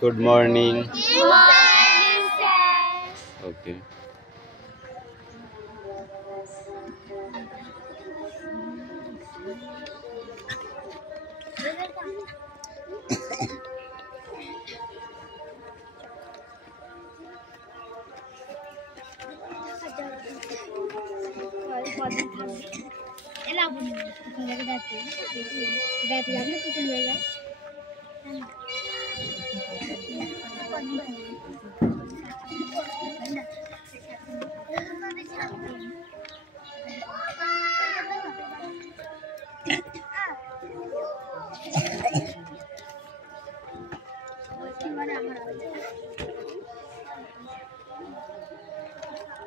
Good morning. Okay.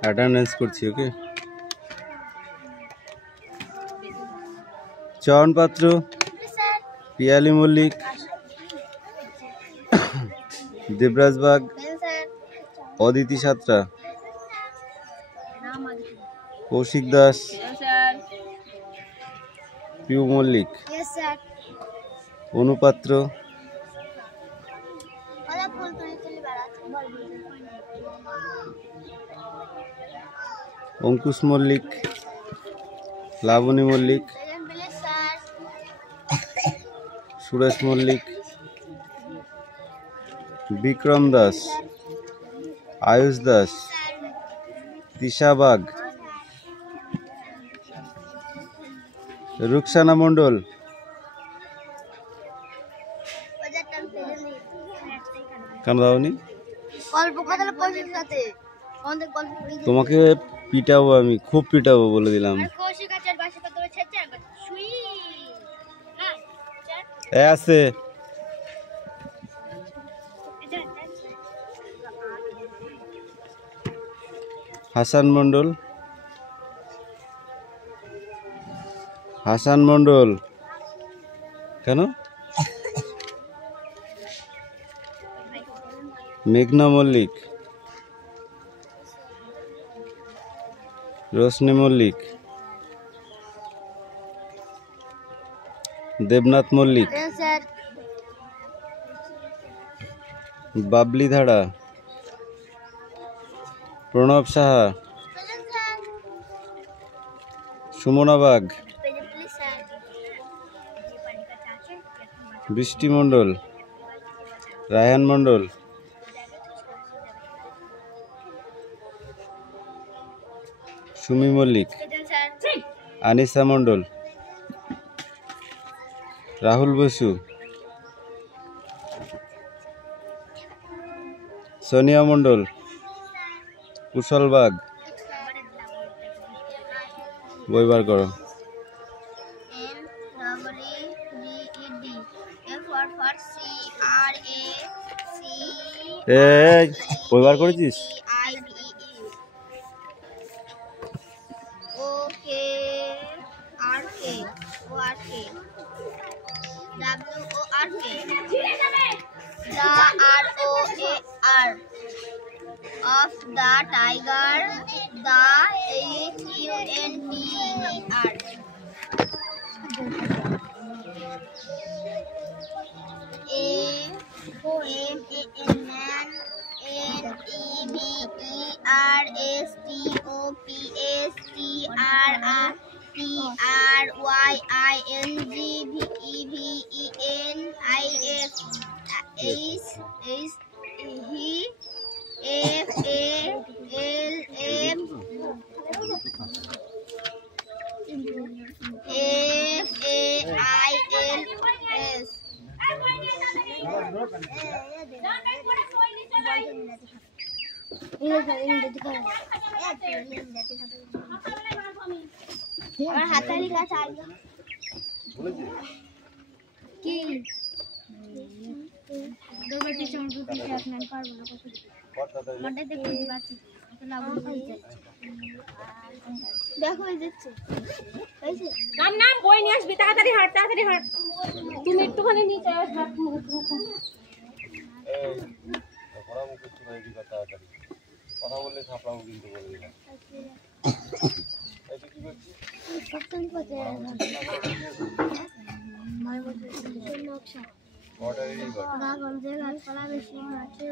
Attendance করছি। ওকে। চয়ন পাত্র, পিয়ালি মল্লিক, দেবরাজ বাগ, অদিতি সাঁতরা, কৌশিক দাস, পিউ মল্লিক, অনুপাত্র, অঙ্কুশ মল্লিক, লাবণী মল্লিক, সুরেশ মল্লিক, বিক্রম দাস, আয়ুষ দাস, তিশা বাগ, রুকসানা মণ্ডল, কেন দাওনি? তোমাকে পিটাবো, আমি খুব পিটাবো বলে দিলাম। আছে হাসান মণ্ডল, হাসান মণ্ডল কেন? মেঘনা মল্লিক, রোশনি মল্লিক, দেবনাথ মল্লিক, বাবলি ধাড়া, প্রণব সাহা, সুমনা বাগ, বৃষ্টি মণ্ডল, রায়হান মণ্ডল, সুমি মল্লিক, আনিসা মণ্ডল, রাহুল বসু, সোনিয়া মণ্ডল, কুশল বাগ। বই বার করো। এই বই বার করেছিস? Of the tiger, the HUNTER. হাতালি গাছ আইলো কি দোবে পিছন রুটি আপনার পারবো না কত মনে দেখতে দিবাছি লাভ হয়ে যাচ্ছে দেখো এই যাচ্ছে হইছে নাম নাম বই নিয়ে আসবি তাড়াতাড়ি হাঁট তুমি একটুখানি নিচে হাত মুখ এই পড়া মুখ একটু রেডি কর তাড়াতাড়ি কথা বললে থাপড়াও কিন্তু বলে দিলাম গাছপালা বেশি আছে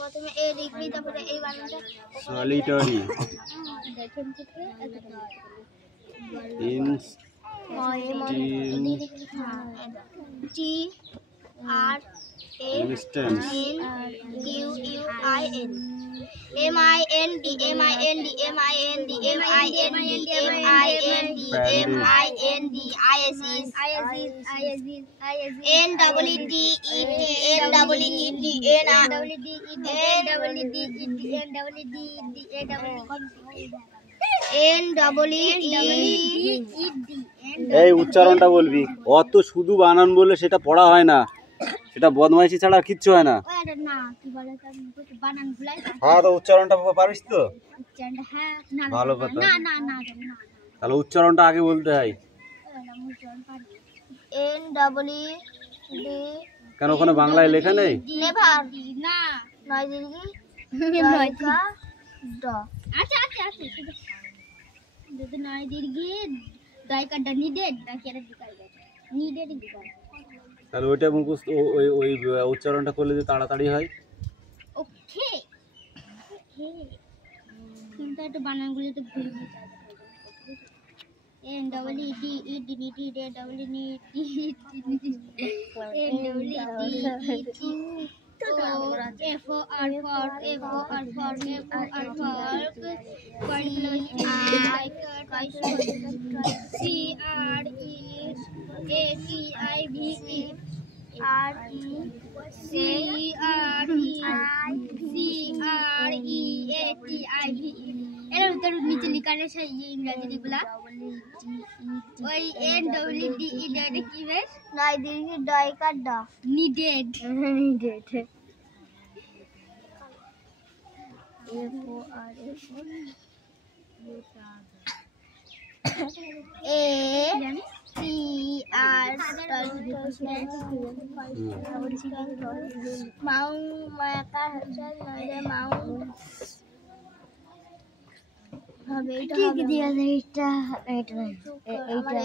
প্রথমে এ লিখবি তারপরে এই বানানটা সলিটারি টি আর ইনস্ট্যান্স QUIN MIND এই উচ্চারণটা বলবি, অত শুধু বানান বললে সেটা পড়া হয় না, সেটা বদমাইশি ছাড়া কিচ্ছু হয় না। হ্যাঁ, তো উচ্চারণটা পারিস তো? ভালো কথা, তাহলে উচ্চারণটা আগে বলতে হয়। কেন ওখানে বাংলায় লেখা নেই? তাহলে ওইটা মুখস্থ, ওই উচ্চারণটা করলে যে তাড়াতাড়ি হয়। ওকে কিন্তু একটু বানানগুলো তো ভুল হয়ে নিচে লিখা রয়েছে ইংরেজি গুলা ওই NWDE কি বেশ নাই দিদি ডাইকার দা নিডেড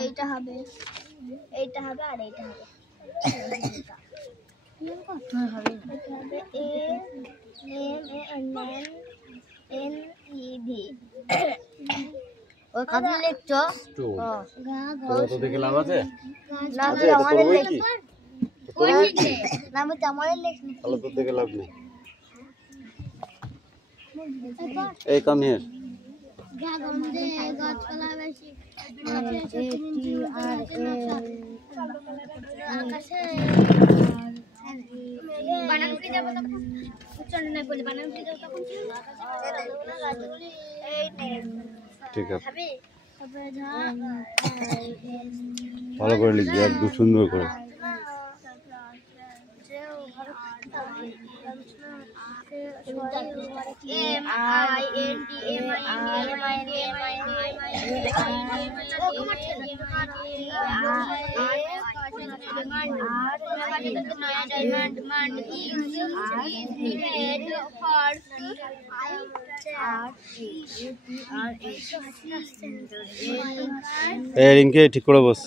এইটা হবে আর এইটা হবে ওই কথা লিখছো তো দেখে লাভ আছে? তাহলে তো দেখে লাভ নেই। এই কাম হিয়ার। গাছপালা বেশি বানানগুলি যাবো তখন উচ্চারণ নাই বলে বানানগুলি যাবো তখন ঠিক আছে, ভালো করে লিখবি, একদম সুন্দর করে। রিঙ্কি ঠিক করে বস।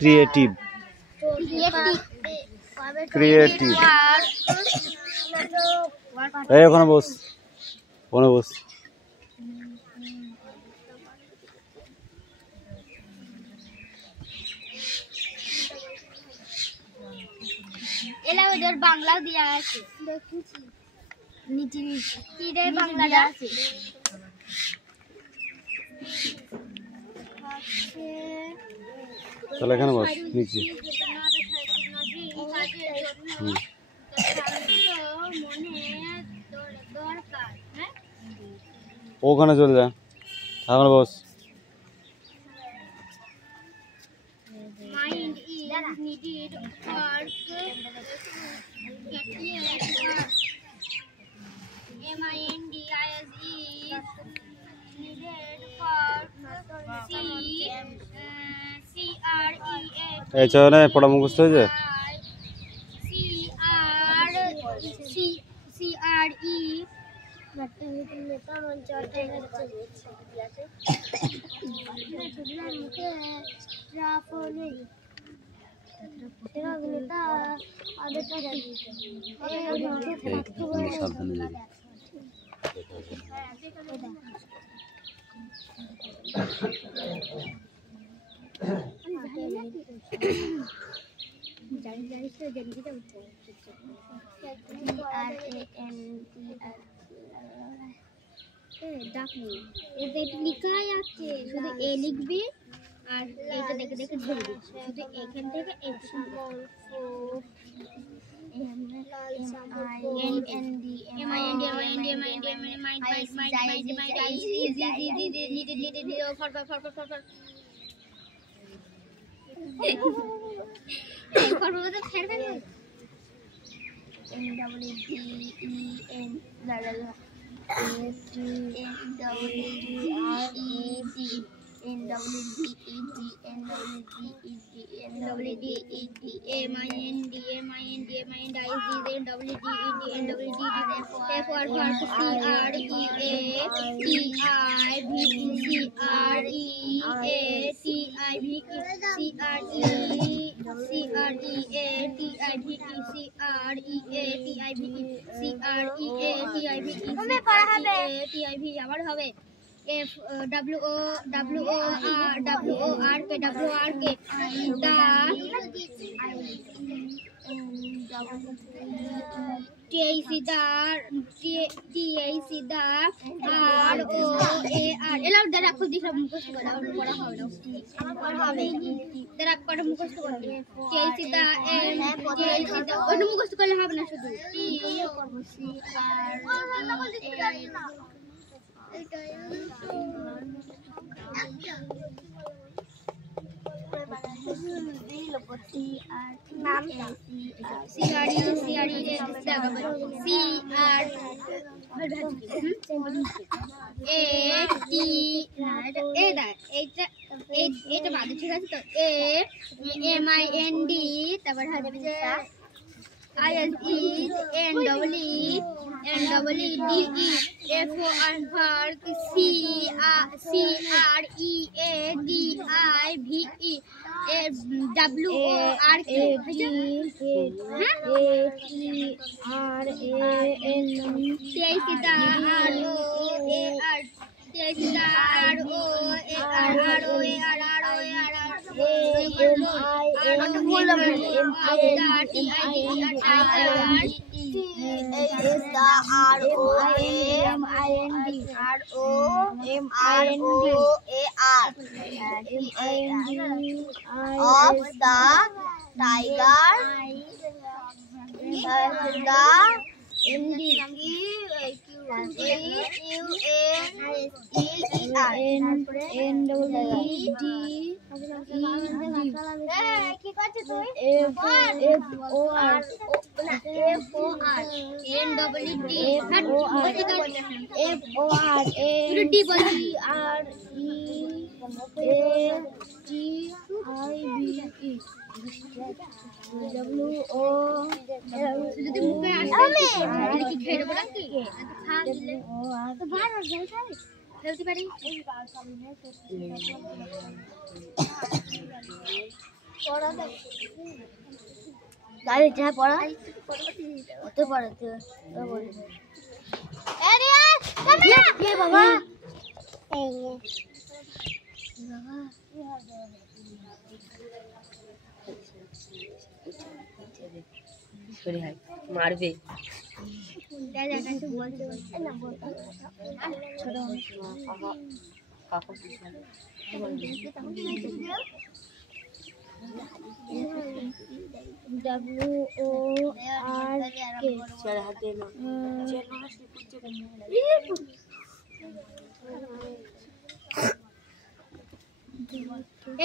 ক্রিয়েটিভ ক্রিয়েটিভ এই ওখানে বস, ওখানে বস। এলা ওদের বাংলা দেয়া আছে দেখেছি নিচে তীরের বাংলাটা আছে তাহলে এখানে বস নিচে ওখানে চলে যা এখন বস Mind is needed for getting MINDIS is needed for CREAT এই চলে পড়া মুখস্থ হয়েছে CRE নেতা মঞ্চটা মুখে রাফনে নেতা আদেটা সাবধানে যাবে লিখাই আছে শুধু এ লিখবি আর এইটা দেখে দেখে ধরবি শুধু এখান থেকে আবার হবে F W O R K TAC da R O A R allow দাঁড়া খুব দিশা মুখস্থ করে আর পড়া হবে না দাঁড়া পড়া মুখস্থ করে TAC da ওটা মুখস্থ করলে হবে না শুধু এটা বাদে ঠিক আছে তো MIND তারপর হচ্ছে IS NWDE FOR of the tiger যদি মুখে আসে কি খেয়ে দেবো নাকি ফেলতে পারি গাড়ি যা পড়া হতে পারে বাবা মারবে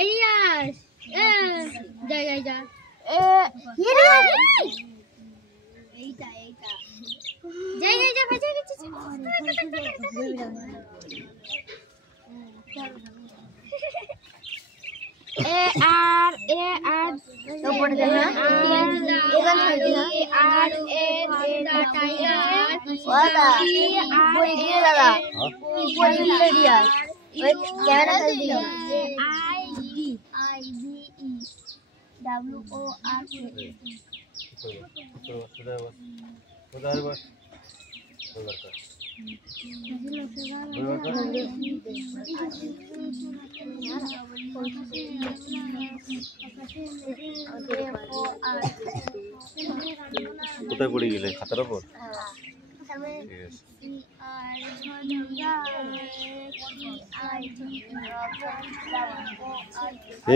এরিয়াস যা এইটা যা বাজে গেছে এ আর উপরে দেখা আর এ টাইগার ওটা উপরে গিয়ে দাদা উপরে গিয়ে দিয়া ওই ক্যামেরা চাল দিও I-D-I-V-E W-O-R-K কোথায় পড়ে গেলে খাতার উপর?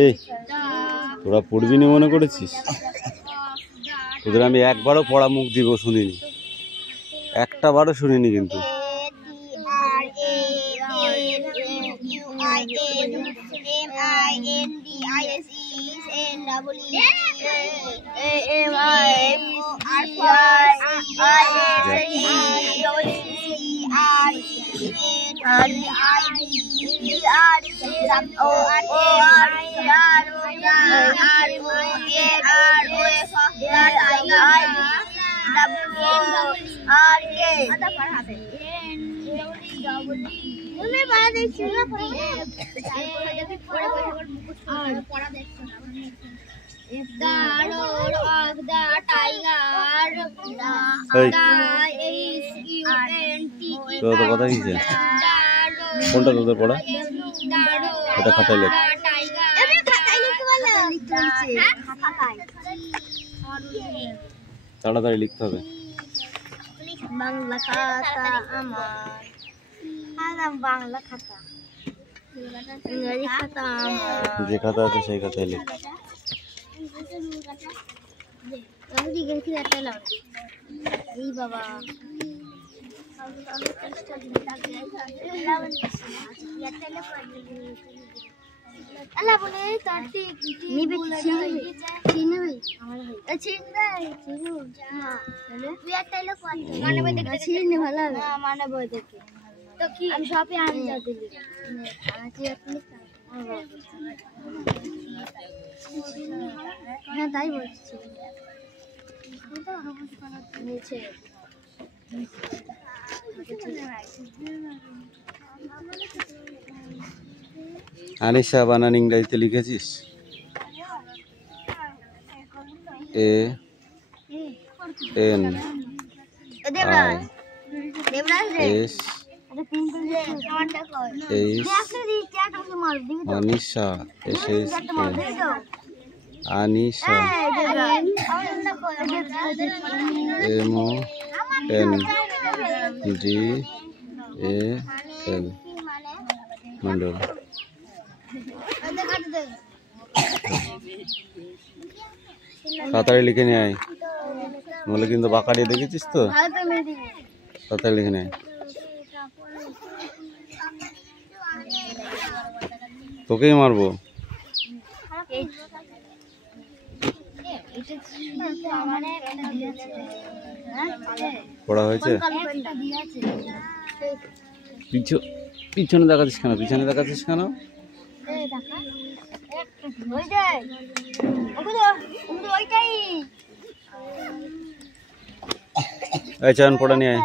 এই তোরা পড়বি না মনে করেছিস? তোদের আমি একবারও পড়া মুখ দিব শুনিনি, একটা বারও শুনিনি কিন্তু। তোর কথা কি? কোনটা তোদের পড়া? এটা খাতায় লেখ। তাড়াতাড়ি লিখতে হবে। বাংলা খাতা আমার, বাংলা খাতা, ইংরেজি খাতা আমার। যে খাতা আছে সেই খাতায় লিখ। এই বাবা আমি সবই আমি হ্যাঁ তাই বলছি। আনিশা বানান ইংরেজিতে লিখেছিস? A N I S Anisha Anisha MONDAL Mondal. তাড়াতাড়ি লিখে নিয়ে আয়, বলে কিন্তু বাঁকাড়িয়ে দেখেছিস তো, তাড়াতাড়ি লিখে নিয়ে আয়। তোকেই মারবো। পড়া হয়েছে? পিছনে দেখাচ্ছিস কেন? পিছনে দেখাচ্ছিস কেন? এই চান পড়া নিয়ে আয়।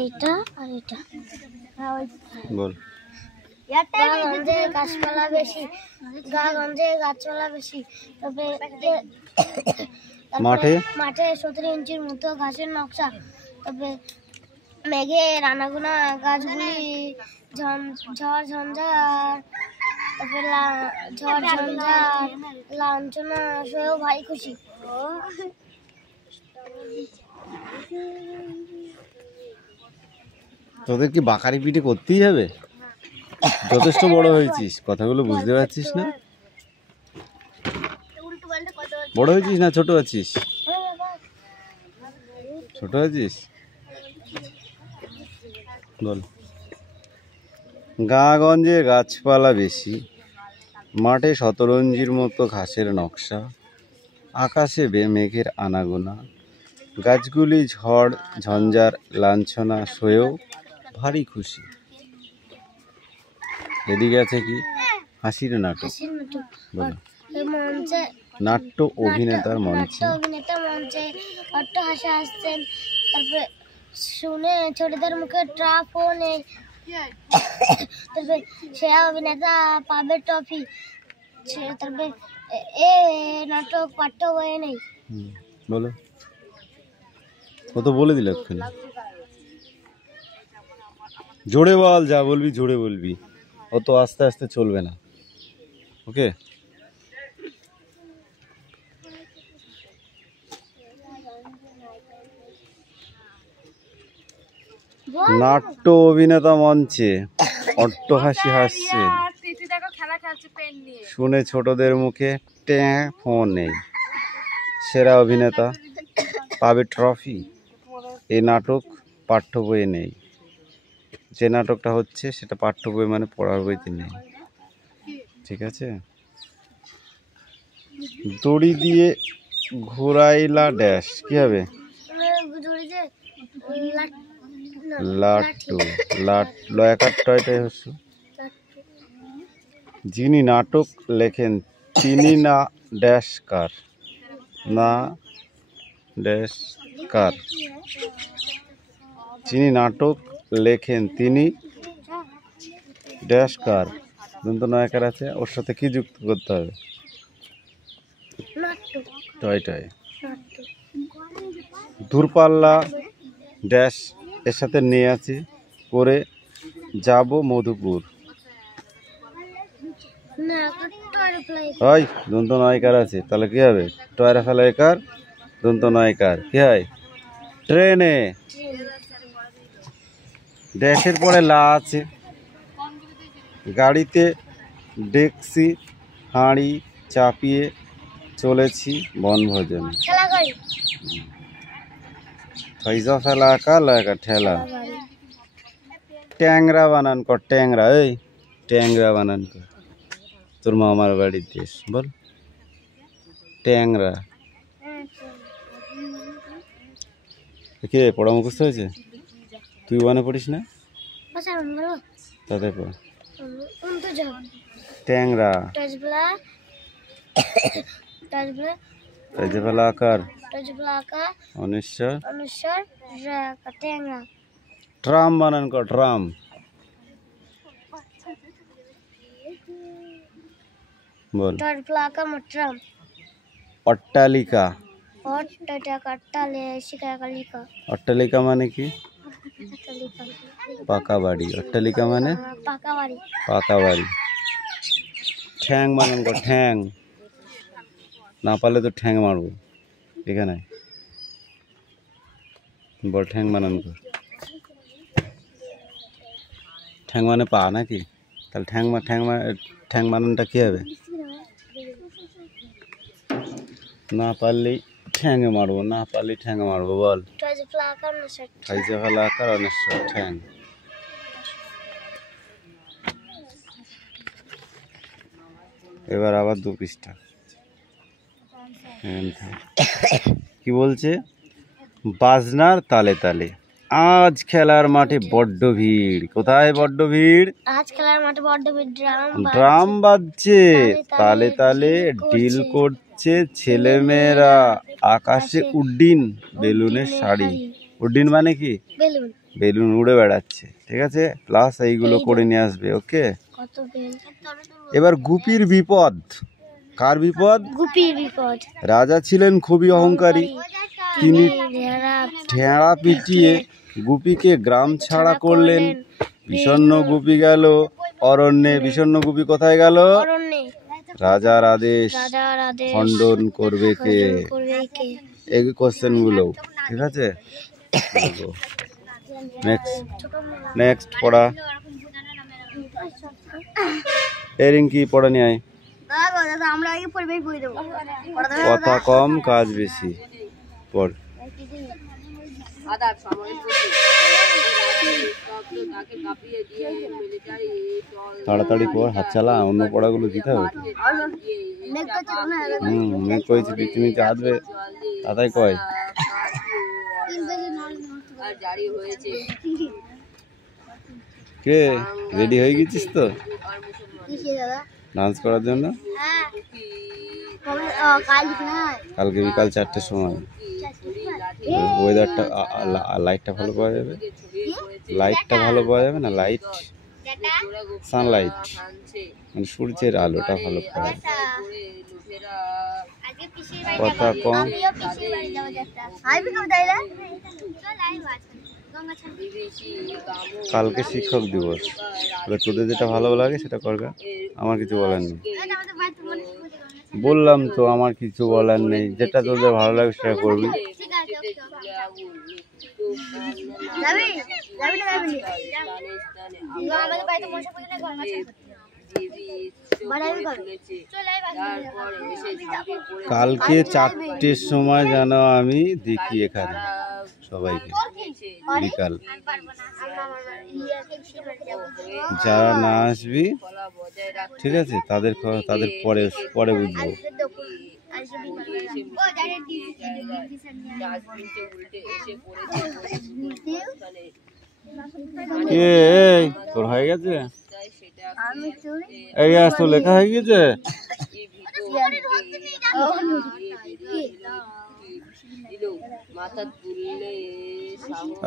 এইটা আর এটা বল। গাছপালা বেশি, গঞ্জে গাছপালা বেশি, তবে মাঠে 17 ইঞ্চির মতো ঘাসের নকশা, তবে মেঘে রানাগুনা গাছগুলি ঝড় ঝঞ্ঝার তারপরে ঝড় ঝঞ্ঝাট লাঞ্ছনা সেও ভাই খুশি। তোদের কি বাকারি পিঠে করতেই হবে? যথেষ্ট বড় হয়েছিস, কথাগুলো বুঝতে পারছিস না? বড় হয়েছিস না ছোট আছিস? ছোট আছিস? বল। গাঁগঞ্জে গাছপালা বেশি, মাঠে শতরঞ্জির মতো ঘাসের নকশা, আকাশে মেঘের আনাগোনা, গাছগুলি ঝড় ঝঞ্ঝার লাঞ্ছনা সয়েও ভারী খুশি। এদিকে আছে কি? হাসির নাটক। বলো। নাট্য অভিনেতার মঞ্চে হাসা আসছেন, তারপরে শুনে ছোটদের মুখে ট্রাফও নেই, তারপরে সেরা অভিনেতা পাবে ট্রফি, তারপরে এ নাটক পাঠ্য বইয়ে নেই। বলো, ও তো বলে দিল এক্ষুনি। জোরে বল, যা বলবি জোরে বলবি, অত আস্তে আস্তে চলবে না, ওকে? নাট্য অভিনেতা মঞ্চে অট্টহাসি হাসছে, শুনে ছোটদের মুখে ট্যাঁ ফোন নেই, সেরা অভিনেতা পাবে ট্রফি, এই নাটক পাঠ্য বইয়ে নেই। যে নাটকটা হচ্ছে সেটা পাঠ্য বই মানে পড়ার বইতে নেই, ঠিক আছে? দড়ি দিয়ে ঘুরাইলা ড্যাশ, কি হবে? লাট্টু, লয়াকার টয়টাই হচ্ছে। যিনি নাটক লেখেন তিনি না ড্যাশ কার, না ড্যাশ কার। যিনি নাটক লেখেন তিনি ড্যাশ কার, দন্ত নায়কার আছে, ওর সাথে কি যুক্ত করতে হবে? টয়টাই। দূরপাল্লা ড্যাশ এর সাথে নিয়ে আছি করে যাব মধুপুর। হয় দন্ত নায়িকার আছে, তাহলে কি হবে? টয়রা ফেলাইকার দন্ত নায়িকার কি হয়? ট্রেনে। ড্যাশের পরে লা আছে, গাড়িতে ডেকসি হাঁড়ি চাপিয়ে চলেছি বনভোজন। ফাইজা ফেলা একা লয়কা ঠেলা। ট্যাংরা বানান কর, ট্যাংরা, এই ট্যাংরা বানান কর, তোর মামার বাড়ির দেশ, বল ট্যাংরা। কে পড়া মুখস্থ হয়েছে? তুই ওয়ানে পড়িস না? তাদের পড়। ট্যাংরা ফেলা আকার অনিশ্বর। ট্রাম বানান কর, ট্রাম। বল। অট্টালিকা। অট্টালিকা মানে কি? পাকা বাড়ি। অট্টালিকা মানে পাকা বাড়ি। ঠ্যাং বানান কর, ঠ্যাং। না পারলে তো ঠ্যাং মারবো এখানে, বল ঠ্যাং বানান কর। ঠ্যাং মানে পা নাকি? তাহলে ঠ্যাং বানানটা কি হবে? না পারলেই ঠ্যাঙে মারবো, না পারলেই ঠ্যাঙে মারবো, বল। ফাইজা ফেলা আকার অনিশ্বর, ঠ্যাং। এবার আবার 2 পৃষ্ঠা। কি বলছে? বাজনার তালে তালে আজ খেলার মাঠে বড্ড ভিড়। কোথায় বড্ড ভিড়? আজ খেলার মাঠে বড্ড ভিড়। ড্রাম বাজছে, তালে তালে ডিল করছে ছেলেমেয়েরা, আকাশে উড্ডিন বেলুনের শাড়ি। উড্ডিন মানে কি? বেলুন উড়ে বেড়াচ্ছে, ঠিক আছে? প্লাস এইগুলো করে নিয়ে আসবে, ওকে? এবার গুপির বিপদ। কার বিপদ? গুপির বিপদ। রাজা ছিলেন খুবই অহংকারী, তিনি ঠেঁড়া পিটিয়ে গুপিকে গ্রাম ছাড়া করলেন। বিষণ্ণ গুপি গেল অরণ্যে বিষণ্ণ গুপি কোথায় গেল? অরণ্যে রাজার আদেশ রাজার আদেশ খণ্ডন করবে কে? করবে কে? এই কোশ্চেন গুলো, ঠিক আছে। নেক্সট পড়া। এই রিঙ্কি পড়া নিয়ে আয়। আমরা আগে পড়বে বই দেবো। কথা কম কাজ বেশি, পড়। তাড়াতাড়ি পড়, হাত চালা, অন্য পড়াগুলো দিতে হবে। মেঘ কইছে পৃথিবীতে আসবে, তাই কয়। কে রেডি হয়ে গেছিস তো ডান্স করার জন্য? কালকে বিকাল 4টের সময় ওয়েদারটা, লাইটটা ভালো পাওয়া যাবে, লাইটটা ভালো পাওয়া যাবে না, লাইট সানলাইট মানে সূর্যের আলোটা ভালো পাওয়া যাবে। কথা কম, কালকে শিক্ষক দিবস, তোদের যেটা ভালো লাগে সেটা করবে, আমার কিছু বলার নেই। বললাম তো আমার কিছু বলার নেই, যেটা তোদের ভালো লাগে সেটা করবি। কালকে 4টের সময় যেন আমি দেখি এখানে সবাইকে বিকাল। যারা না আসবি ঠিক আছে, তাদের পরে পরে বুঝবো। কে তোর হয়ে গেছে? এই আজ তো লেখা হয়ে গেছে।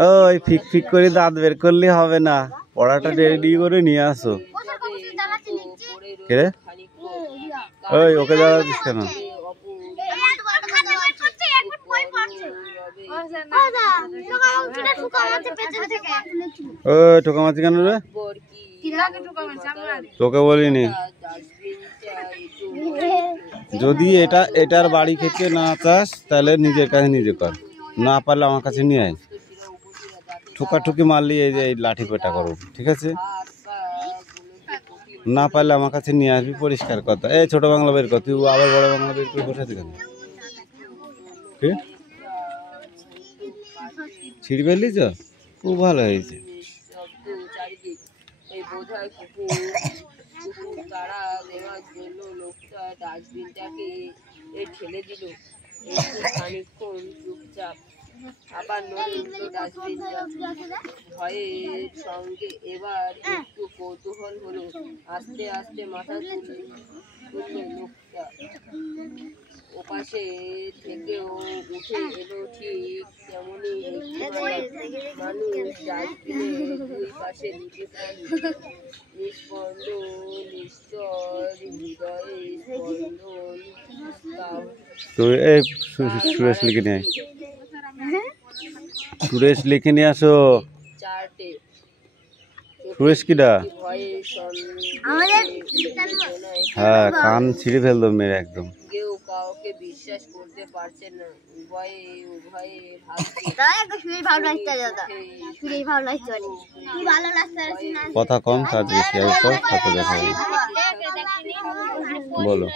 ওই ফিক ফিক করে দাঁত বের করলে হবে না, পড়াটা রেডি করে নিয়ে আসো। কে ওই ওকে যাওয়াছিস কেন? ওই ঠোকামাতি কেন রে? তোকে বলিনি। যদি এটার বাড়ি খেতে না চাস তাহলে নিজের কাছে নিজে কর, না পারলে আমার কাছে নিয়ে আয়। ঠুকাঠুকি মারলি এই যে এই লাঠি পেটা করো, ঠিক আছে। না পারলে আমার কাছে নিয়ে আসবি, পরিষ্কার কথা। এই ছোট বাংলা বের কর, তুই আবার বড় বাংলা বের করে বসে কেন? ছিঁড়ি ফেললি তো, খুব ভালো হয়েছে। তারা দেওয়ার জন্য লোকটা ডাস্টবিনটাকে ঠেলে দিল। একটু খানিকক্ষণ চুপচাপ, আবার নড়ে উঠল ডাস্টবিনটা। ভয়ের সঙ্গে এবার একটু কৌতূহল হলো। আস্তে আস্তে মাথা তুলল লোকটা। ওপাশে থেকেও উঠে এলো ঠিক তেমনই মানুষ। ডাস্টবিনের দুই পাশে দুটি প্রাণী, নিষ্পন্দ নিশ্চর হৃদয়ে স্পন্দন। তো এই সুরেশ লিখে নিয়ে সুরেশ লিখে নিয়ে আসো। সুরেশ কিডা? হ্যাঁ, কান ছিঁড়ে ফেলতো মেরে একদম। কেউ কাউকে বিশ্বাস করতে পারছে না, উভয়ে কথা কম কাজ বেশি। বলো,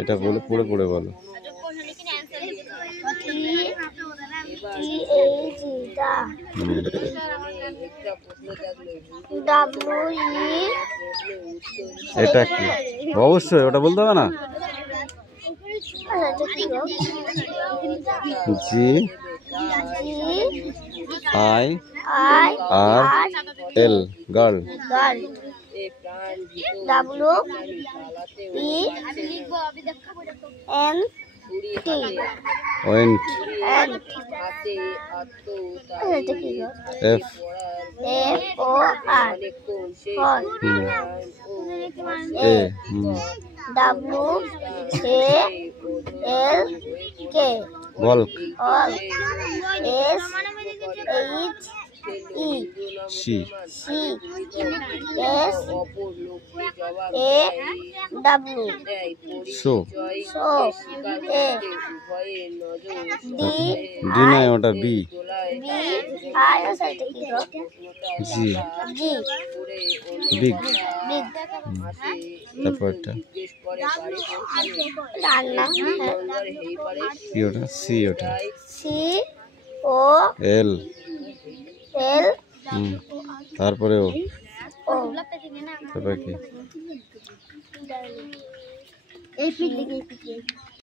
এটা বলো, পড়ে পড়ে বলো। এটা কি? অবশ্যই ওটা বলতে হবে না। G I R L, girl. W E N T, went. F F O R, A W A L K, bulk. S H E C C S A W so so A D D নয় ওটা B B আর এর সাথে কি গো জি জি big big তারপরটা রান্না কি ওটা C ওটা সি ও এল এল তারপরে ও ও তারপরে কি এই পিঠে